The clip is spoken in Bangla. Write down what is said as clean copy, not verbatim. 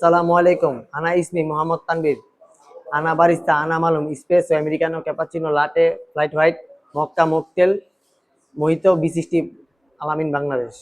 সালামু আলাইকুম, আনা ইসমি মোহাম্মদ তানবীর, আনা বারিস্তা, আনা মালুম, স্পেসো, Americano, cappuccino, লাটে, flight white, Mecca mocktail, mojito, বিশিষ্টি, আলামিন বাংলাদেশ।